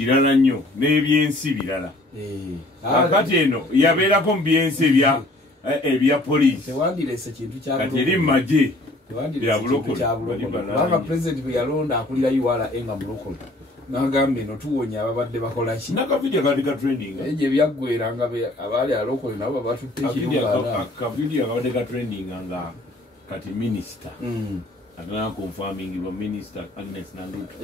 birala nnyo n'ebyensi birala. Kakati eno yabeerako mu byensi ebya poliisi. Tewandireese kintu kya kati eri mu magye ya bulokole. Kubanga pulezidenti bwe yalonda akulira URA nga mulokole. N'agamba eno tuwonya ababadde bakola ki. N'akavidiyo kati ka trending. Gye byaggwera nga abaali alokole nabo babatutte ekirugaala. Akavidiyo kabadde ka trending nga kati minisita. Atana confirming Minister Agnes Nanduto.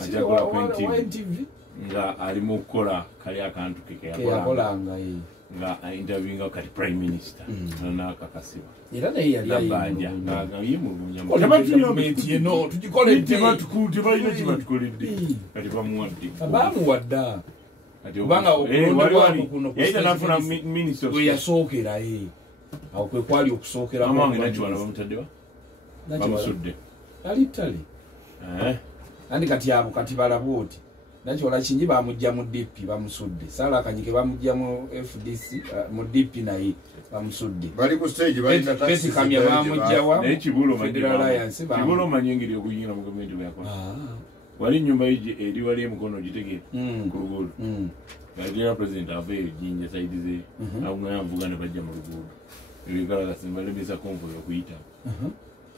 Ajakola TV. Nga alimu kukola kali akantu ke yakolanga nga interview nga kati prime minister na kakasiba era naye yali ayibanja nga yimulunya development yeno tujikole tebatukuti balina kibatukoledde kati bamuwadde bamuwadda kati obanga wali kuno yaita nafuna minister we yasookera aho kwe kwali okusookera amange nakiwala bamutaddewa bamusudde ali tali andi kati abo kati balaboti Nacho la chinji bamujja mu DP bamusudde. Sala akanyike bamujja mu FDC mu DP naye bamusudde. Bali ku stage bali na taxi kamya bamujja wa. Ne kibulo manyingi okuyingira mu gavumenti yakwa. Wali nyumba eri wali mukono gitege ku luguudo. Galiya president ave jinja side ze. Awu ngavuga ne bajja mu luguudo. Ebikala kasimba lebisa konvo yokuyita.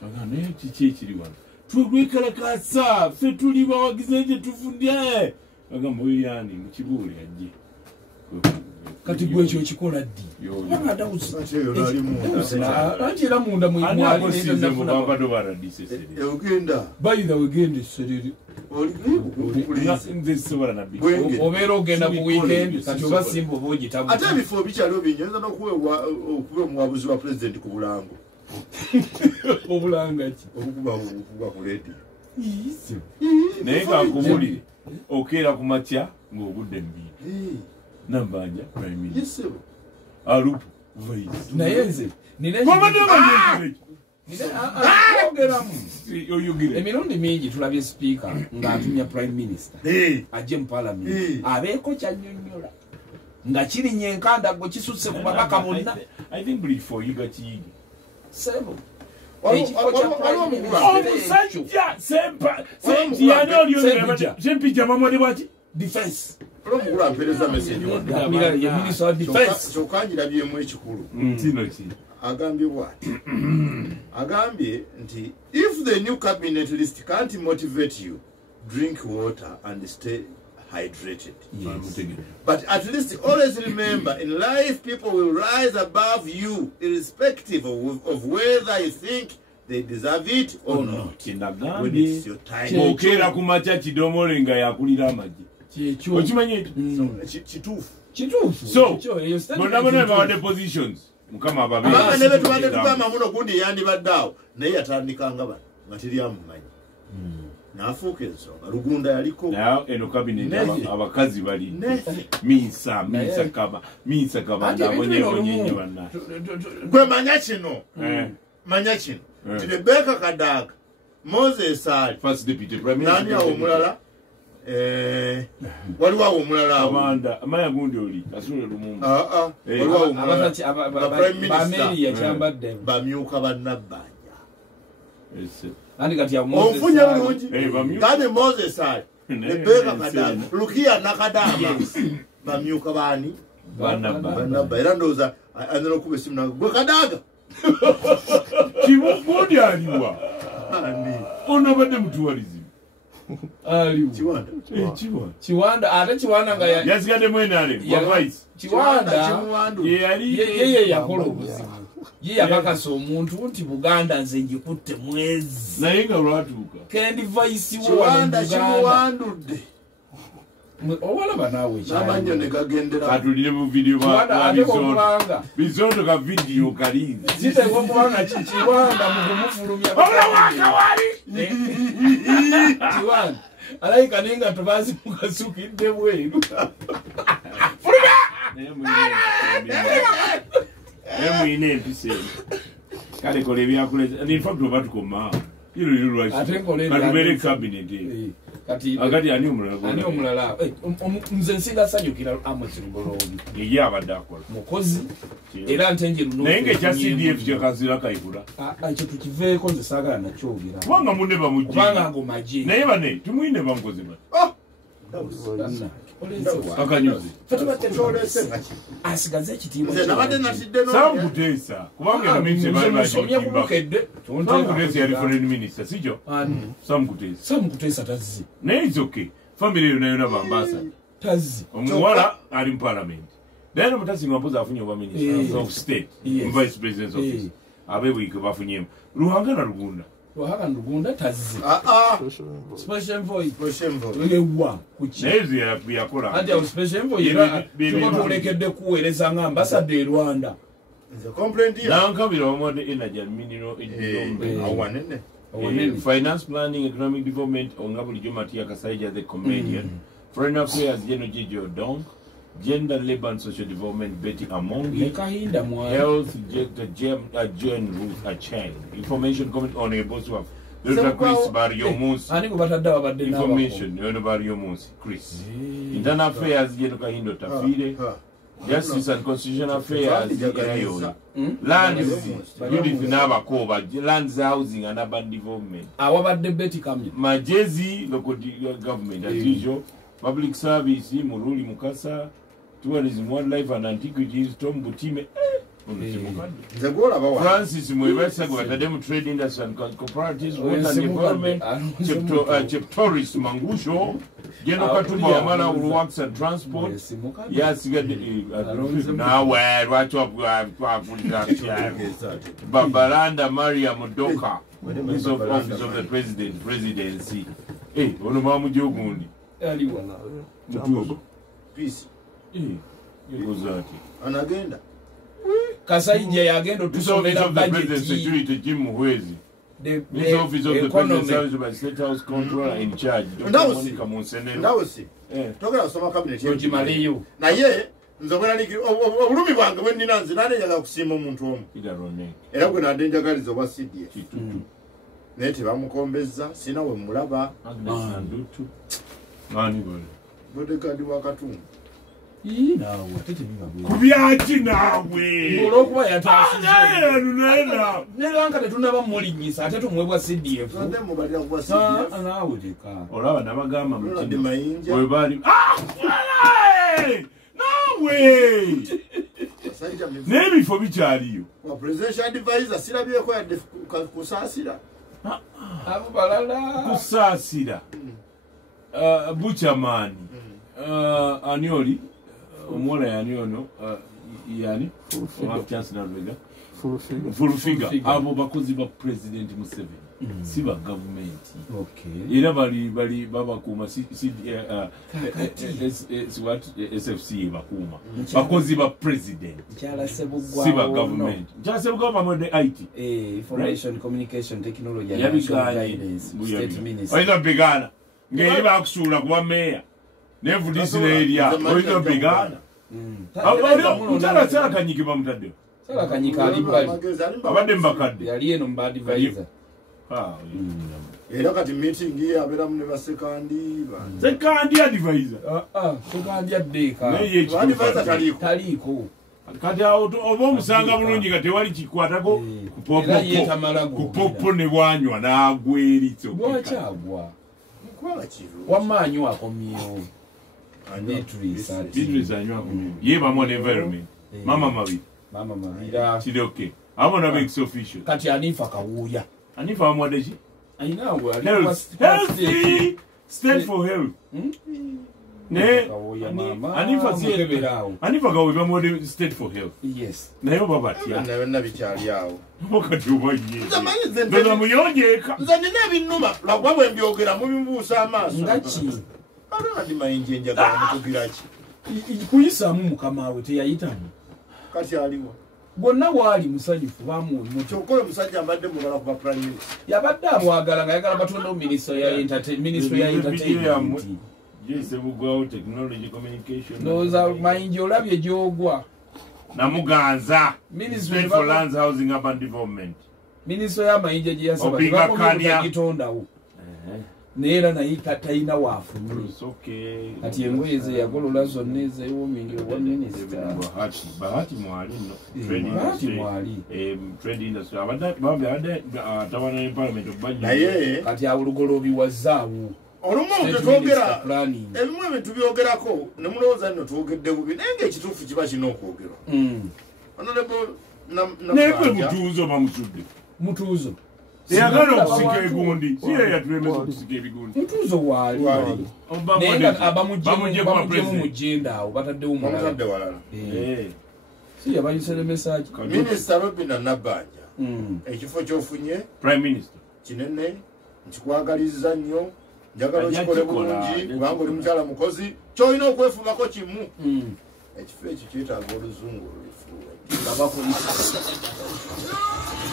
Agane chichi kiri wano. Twekwekalakasa ffe tuli bawagize gye tufundye agamba William mu kibuuli ajje kati gwe ekyo kikola ddi anti era munda ogenda bayitha wegenda essereri obeera ogenda ku weekend kati oba simba oba ogitabu ate ebifo bikyaliwo binyinza n'okuweebwa omuwabuzi wa pulezidenti ku bulango obulanga ki okuba ku radio naye ngakubulire okeera ku makya ng'obudde mbiri nambanja prime minister alupu vice naye nze emirundi mingi tulabye speaker ng'atumya prime minister ajje mu parliament abeeko kyanyonnyola nga kirinya enkandago kisusse ku babaka bonna I think buli for yiga kiyigi sebo sempija mamwali bwaki defense olomugula mpereza message kyokanyirabyemu ekikulu agambye bwati agambye nti if the new cabinet list can't motivate you drink water and stay hydrated. Yes. But at least always remember, in life people will rise above you irrespective of whether you think they deserve it or not. When it's your time. Okera kumacha kidomole nga yakulira amaji. Kyekyo. Okimanye kituufu. So, bona bawade positions. Mukama ababe. Abanga nebe tubande tugamba muno gundi yandibaddawo naye yatandikanga bano nga tiri amumanyi. Nafuuka ensonga lugunda yaliko eno cabinet abakazi bali minsa kaba ndabonye bana gwe manya kino Rebecca Kadaga Moses Ali first deputy prime minister nani omulala waliwo omulala abanda amaya gundi oli kasule lumumba waliwo omulala prime minister bamyuka bannabanja Andi kati ya Moses. Ofunya bulungi. Kandi Moses ali. Rebecca Kadaga. Lukia nakadama. Bamyuka bani? Banaba. Era ndoza analo kube simu na gwe Kadaga. Kimukundi aliwa. Ono bade mtuwalizi. Aliwa. Chiwanda. Ate Chiwanda nga yasigade mwene ale. Kwa vice. Chiwanda. Yeye yakola obuzibu. Ye yakakasa omuntu nti Buganda nze njikutte mwezi naye nga lwatuuka kendi vice Chiwanda kimuwandudde owalaba naawe n'amannyo ne gagendera katulire mu video bizoto ka video kalinze zitego kubanga Chiwanda mugumufulumya Chiwanda alayika nenga tubazi mukasukidde bweru Emu mpise. Kale kole byakuleza. In fact obatukoma. Yiro lwachi. Katubere cabinet. Kati ani omulala. Nze nsinga sanyukira Amos Rugoloobi. Ye abadakola. Mukozi era ntenje luno. Nenge kya CDF kya kazira kayikula. Ekyo tukiveeko nze saagala nakyogera. Kubanga munne bamujje. Kubanga ngo maji. Naye bane tumwine bamukozi ba. Kakanyuzi. Asigaze ekitiibwa. Sam Kutesa. Kubanga eminsi bali bakitimba. Sam Kutesa yali foreign minister, sijo? Sam Kutesa. Sam Kutesa tazzi. Naye it's okay. Family yona bambasa. Tazzi. Omuwala ali mu parliament. Then Mutasinga mpoza afunye obwa minister of state, vice president's office. Abebwike bafunyemu. Ruhanga na Rugunda. Ruhanga na Rugunda tazzi. Special envoy. Ewa kuki. Nezi yakola. Ati special envoy era tukolekedde kuweereza nga ambassador e Rwanda. Nze complaint ya. Nankabira omwode energy and mineral awanene. Finance planning, economic development, Ongabuli Jomatia Kasaija the comedian. Foreign affairs, General Gigi Odong. Gender, Labor and Social Development, Betty Amongi. Health, Jane Ruth Acheng. Information comment on a boss of Dr. Chris Barriomus. Information, Barriomus, Chris. Internal Affairs, General Kahindo Tafide. Justice and Constitutional Affairs, Lands, Judith Navakoba, Lands Housing and Urban Development. Our Betty coming. Majezi, local government, as usual. Public Service, Muruli Mukasa. Tourism, Wildlife and Antiquities, Tom Butime, Francis Muevesa, Academic Trade Industry and Cooperatives, Water and Environment, Cheptoris Mangusho, General Katuba Amana Works and Transport. Yes, now where watch up Babalanda Maria Modoka, Office of the Presidency. Hey, Onomamu Jogundi. Peace. Anagenda. Kasaije yagenda tusomera budget security Jim Muhwezi. The office of the president service by state house controller in charge. Monica Monsenero. Ndawusi. Togera soma cabinet George Maliyo. Na ye nzobera liki obulumi bwange bwe ninanze nane yaga kusima omuntu omu. Idarone. Era gwe nadinja galizo obwa CDF. Nete bamukombeza sina we mulaba. Agnes Ndutu. Mani bole. Bodekadi wakatunga. Nawe kubyaki nawe olwokuba yataasize nena nelanga tetunaba mulinyisa ate tumwebwa CDF nawe leka olaba nabagamba muwe bali nawe n'ebifo bikyaliyo presidential advisor sirabyeko yadde kusaasira abo balala kusaasira Buchamani Anioli Omola yani ono yani chance na Rwega full figure abo bakozi ba president Museveni siba government era bali baba kuma SFC bakuma bakozi ba president siba government just sebugwa mo de IT information communication technology and guidance state minister oiza bigana ngeli bakusula kuba mayor Nevudisi area, oito bigana. Mutala sala kanyiki bamutadde. Sala kanyika alibali. Abadde mbakadde. Yali eno mbadi advisor. Era kati meeting ye abera mu ne second second advisor. Second adeka. Advisor taliko. Kati obo musanga bulungi kati wali kikwatako kupopo ne bwanywa n'agweritso. Bwachagwa. Mkwala chiru. Wamanyu akomyewo. Beatrice anywa kumyo. Ye bamwa environment. Mama Mavira. Chide okay. Abo na ex official. Kati Anifa Kawuya. Anifa amwadeji? Ainawe health. State for health. Ne Anifa sieberawo. Anifa Kawuya bamwade state for health. Yes. Nayo babatia. Na bichali yawo. Mokati ubaye. Ndoza muyonjeka. Zanine binuma. Lagwabwe mbyogera mu bimbusa amaso. Ngachi. Adi mayinje njagala mukugirachi kuyisamu mukama we teyayitamu kati aliwo bonna wali musalifu bamu kyokole musajja ambadde mubala kuba prime minister yabadde abwagala nga yagala batonda minister ya entertainment yes bugwa technology communication noza mayinje olabye jogwa namuganza ministry for lands housing urban development minister ya mayinje je yasaba bagitondawo Nera na hika taina wafu ati engoyeze yagolola zonna z'ewumingira obwa minister bahati mwali trade industry abadde tawana parliament naye kati awulugolobi wazaawo olumu tetwogera ebimu ebintu byogerako ne mulowooza nno twogedde bubi naye ngaekituufu kiba kina okwogerwa naye gwe mutuuzo bamusudde mutuuzo eyagala okusika egundi si ye yatulemesa okusika ebigundi mutuuzo waali naye nga abamugyemu mugenda awo bataddewo mulala si yabayiseremesaki minisita Robinah Nabbanja ekifo kyofunye prime minister kinene nkikwagaliza nnyo njagala okikole bulungi kubanga oli mukyala mukozi kyolina okwefubako kimu ekifo ekyo kyetaaga oluzungu olulifuuwe